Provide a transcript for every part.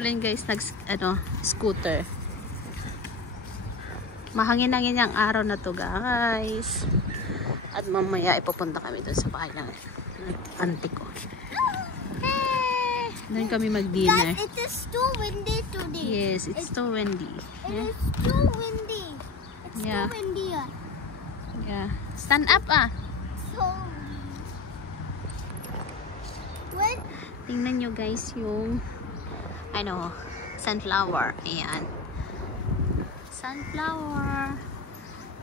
Rolling guys, scooter. Mahangin-hangin yung araw na to guys. At mamaya ipupunta kami dun sa bahay ng auntie ko. Doon kami mag-dinner. Guys, it is too windy today. Yes, it's too windy. It is too windy. It's too windy. Yeah. Stand up So when tingnan nyo guys yung sunflower. Ayan. Sunflower.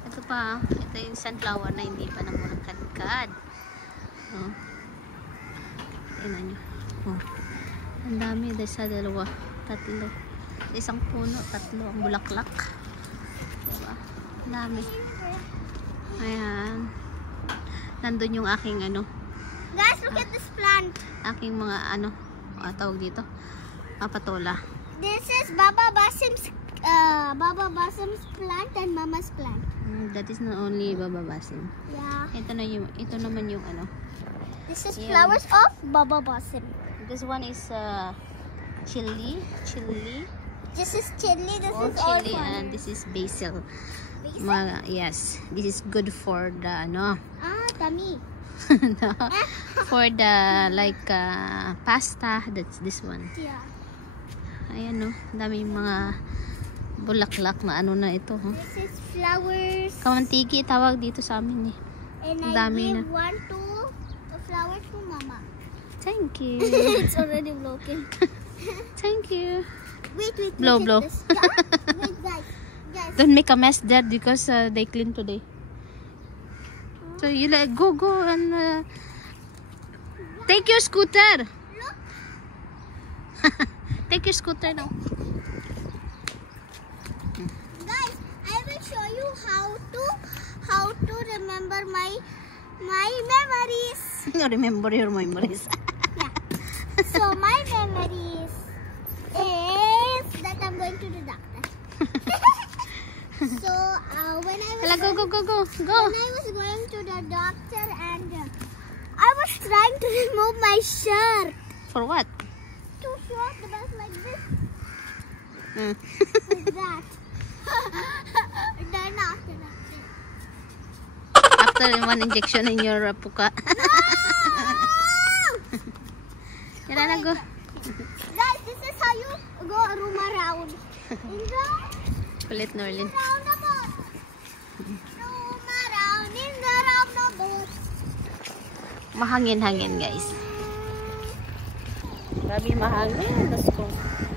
Ito pa. Ito yung sunflower na hindi pa namulakad-kad. Oh. Tingnan nyo. Oh. Ang dami. Sa dalawa. Tatlo. Sa isang puno. Tatlo ang bulaklak. Diba? Ang dami. Ayan. Nandun yung aking guys, look at this plant. Aking mga tawag dito. Patola. This is Baba Basim's plant and Mama's plant. That is not only Baba Basim. Yeah. Ito naman yung This is flowers of Baba Basim. This one is chili. This is chili. This is chili and this is basil. Yes, this is good for the tummy. no, for the pasta. That's this one. Yeah. Ayan daming mga bulaklak na na ito. This is flowers. Kamantigi tawag dito sa amin eh. And dami I give one to the flowers to Mama. Thank you. It's already broken. Thank you. Wait. Blow. Wait, guys. Don't make a mess there because they clean today. So you go and take your scooter. Look. Take your scooter now. Guys, I will show you how to remember my memories. Remember your memories. Yeah. So my memories is that I'm going to the doctor. So when I was go. When I was going to the doctor and I was trying to remove my shirt. For what? To show the best like this. Like that. Then after one injection in your puka. No! Go. Guys, this is how you go a room around. Kulit Norlin. Roundabout. Room around in the roundabout. Mahangin-hangin guys. Grabe mahangin. Tapos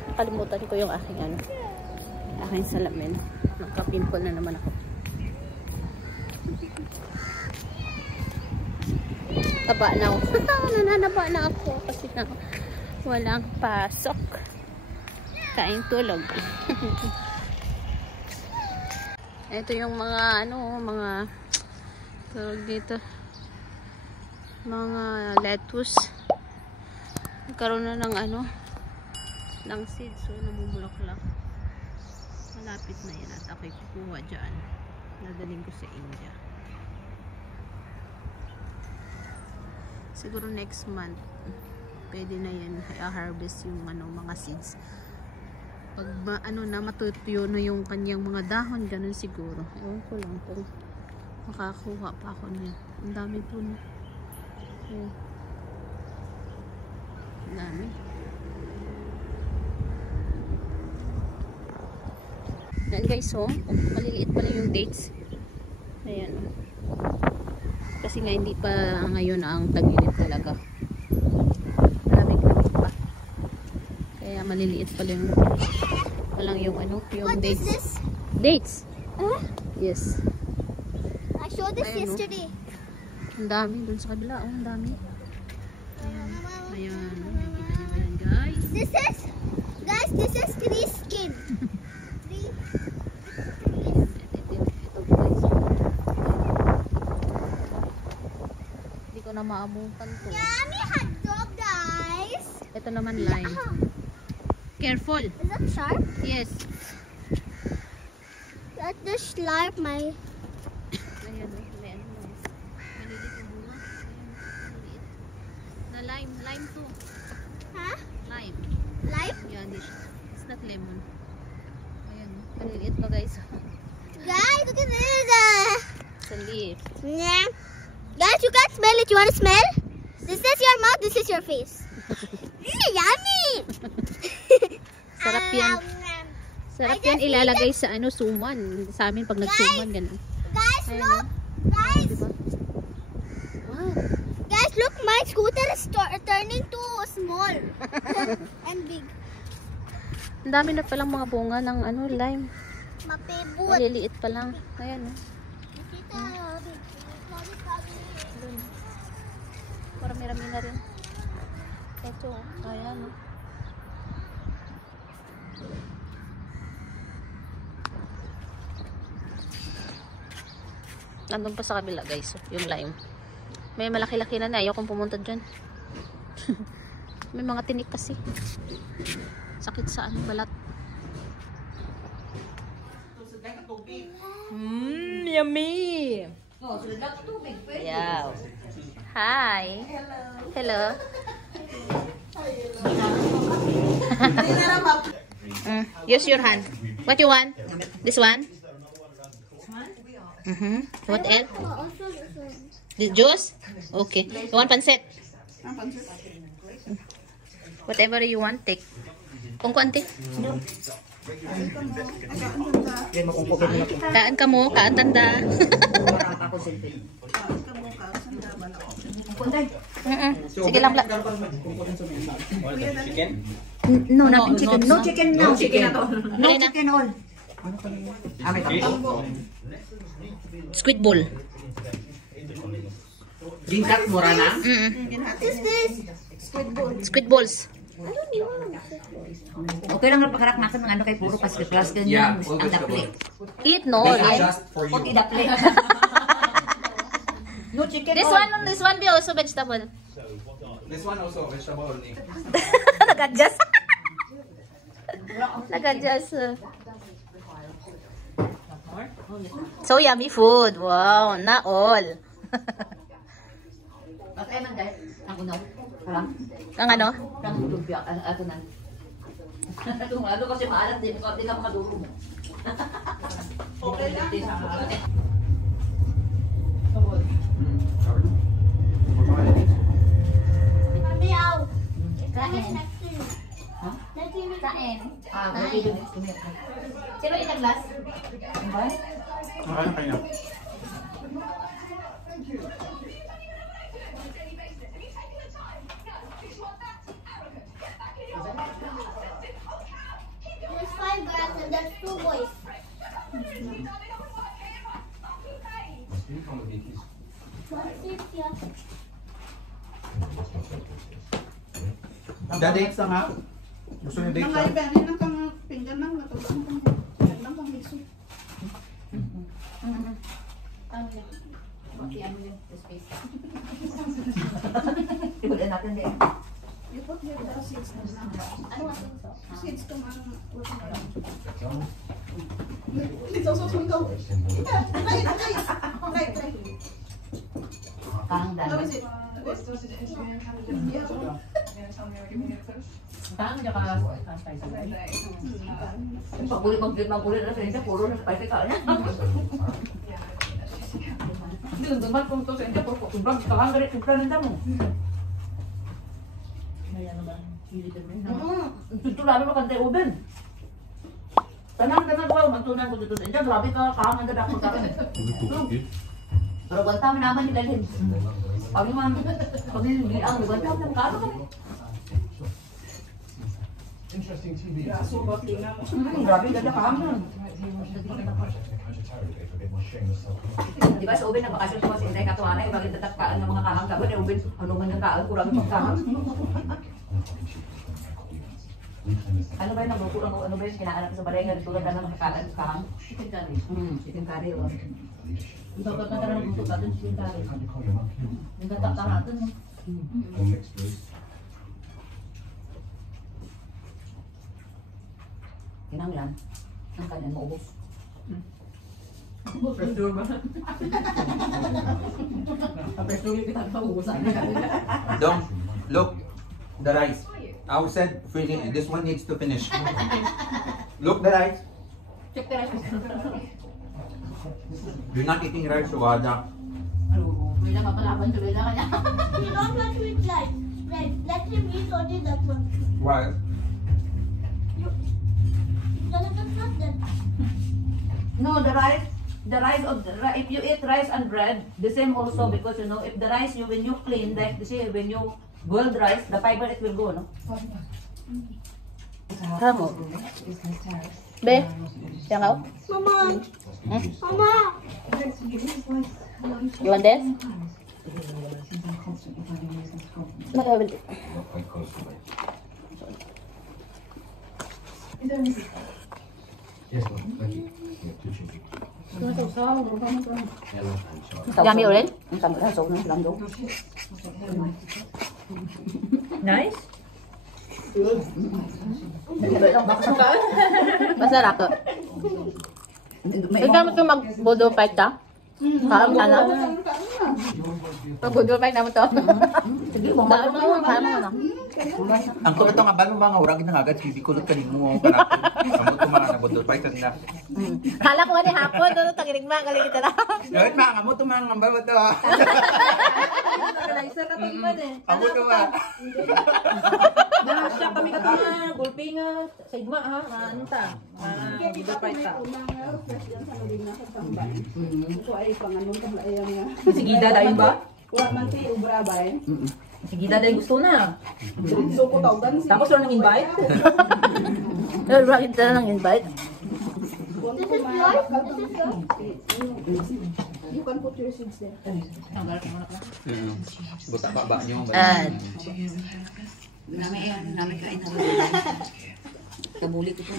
nakalimutan ko yung aking salamin. Nagka-pimple na naman ako. Taba na ako. Nananaba na ako kasi walang pasok. Kain tulog. Ito yung mga tawag dito. Mga lettuce. Nagkaroon na ng seeds. So, namumulaklak. Malapit na yan at ako'y kukuha dyan. Nadaling ko sa India. Siguro next month pwede na yan i-harvest yung mga seeds. Pag matutuyo na yung kanyang mga dahon, ganun siguro. Ewan ko lang kung makakuha pa ako niya. Ang dami po na. Ayan. Ang dami. Ayan guys, maliliit pa lang yung dates. Ayan. Kasi nga hindi pa ngayon ang tag-init talaga. Maraming pa. Kaya maliliit pa lang yung What dates. is this? Dates. Huh? Yes. I showed this yesterday. Ang dami dun sa kabila. Ang dami. Ayan. Nakikita niyo ba yan guys? This is tree skin. Hindi ko na maabukan to. Yummy hot dog, guys. Ito naman lime. Careful. Is that sharp? Yes. Let this sharp my. Ayan, maliit yung bunga. Maliit. Na lime to. Huh? Lime. Lime? Yan, not lemon. Ayan, maliliit pa guys. Guys, look at this. It's a leaf. Yeah. Guys, you can't smell it. You want to smell? This is your mouth. This is your face. Yummy. Sarap yan. Sarap yan ilalagay sa ano, suman. Sa amin pag nagsuman, ganun. Guys, Ayan, look. oh. Guys. Diba? Wow. Guys, look. My scooter is turning to small and big. Ang dami na palang mga bunga ng ano, lime. Mapibut. Maliliit pa lang. Ayan, oh. Doon. Marami-rami na rin. Ito, ayan, oh. Nandun pa sa kabila guys, yung lime. May malaki-laki na ayaw kong pumunta dyan. May mga tinik kasi. Sakit sa ano, balat. Yummy! Yeah. Hi. Hello. Use your hand. What you want? This one? What else? This juice? Okay. You want pancit? Whatever you want, take. Kung konti. Kaan ka mo, kaan tanda. Sige lang. No, nothing chicken. No chicken, no chicken at all. No Alin na? chicken all. Squid ball. Ginkat mura na. What is this? Squid balls. Okay lang na pagkarak natin ng ano kay puro paskas Yeah, ganyan. always Ang daple. Eat no. Just for you. Pati daple. No chicken This one be also vegetable. This one also vegetable only. Nag-adjust. Nag-adjust. So yummy food. Wow, na all. Bakit man dahil ang unaw. Parang Ang ano? parang lumpia ako nan. Kung ano kasi maalat din ko di ka makaduro mo. Okay lang. Meow. Kain. Ha? Kain. Okay yun. Sino inaglas? Ba? There's 5 girls and there's 2 boys. Da-dates na nga. Gusto niyo dates Mga na? ibanin lang kang pinggan lang, natulang lang kang miso. Ibulan natin din. You put here the seeds na lang. Seeds to mga Ito susunod. Try. Parang How dalawa. is it? Pag-ulit na sa puro na spicy ka niya. Hindi, naman kung ito sa inyo, sobrang kakagalit, sobrang nanda mo. Ito lalo na kantay uben. Tanang ko, magtunan ko dito sa inyo, grabe ka, kahangan na ako sa akin. Pero banta mo naman ni Dalhin. Pag naman, pag hindi ang banta mo ng kano ka. Interesting TV. Grabe, ganda kahangan. Di ba sa uben nagbakasyon ko si Inday Katuanay, bagay tatapkaan ng mga kahang kabon, uben, ano man yung kaan, kurang yung kahang. Ano ba yung nagluto ng ano ba yung kinaanak sa balay nga tulad na nakakalaan sa kahang? Chicken curry. Chicken curry, o. Ito ka na ng luto ka dun, chicken curry. Yung tatapkaan natin, Kinanglan, ang kanyang maubos. Pressure ba? Pressure yung kita sa ubusan. Dong, look. The rice. I said freezing. This one needs to finish. Look the rice. Check the rice. You're not eating rice, Wada. May lang mapalaban sa bela kanya. You don't want to eat rice. Let him eat only that one. Why? That's not that. No, the rice of if you eat rice and bread, the same also because you know if the rice when you clean like say when you boiled rice, the fiber it will go, no? Hamo. Be, yang kau? Mama. Mama. You want this? Yummy ulit? Nice. Masarap to. Ikaw mo ito mag-bodo fight ka? Kaam ka na? Mag-bodo fight naman to. Sige, kaam mo na. Ang kulot ng abalo mga urag na agad hindi kulot kanin mo kanapin. Kamu to mga nabodol pa kanina. Kala ko ni hapon, doon taginig mga galing kita na. Gawin mga kamu to mga ngambal to. Isa ka pag iba eh. Kamu to ba? Siya kami ka nga, gulpi nga, sa igma ha, ano ta? Bida pa ita. Ito ay panganon ka ba ayang nga. Sigida dahil ba? Wala man ti ubra ba eh. Sigida dahil gusto na. So ko tawgan si. Tapos wala nang invite. Bakit na lang invite? You can put your seeds there. Buta ba niyo ang Add. Namin kain na. Kabuli ko po.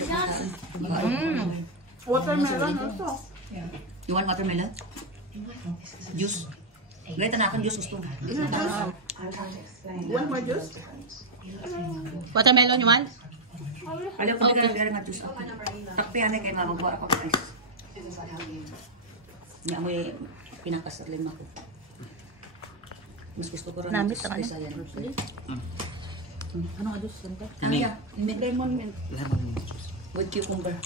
Watermelon also. You want watermelon? Juice? Ganito na akong juice gusto. Want more juice? Watermelon you want? Alam ko bigla nga juice. Takpihan na kayo magbuwa ako guys. Nga amoy pinakas at lima ko. Mas gusto ko rin. Namit ka na. Ano nga juice? Ano ka? Ini. Lemon mint. Lemon. With cucumber.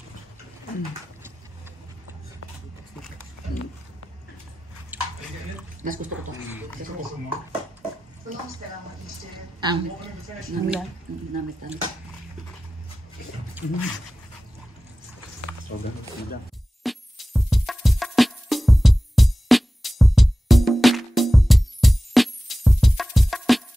Mas gusto ko ito. Ang namit. So,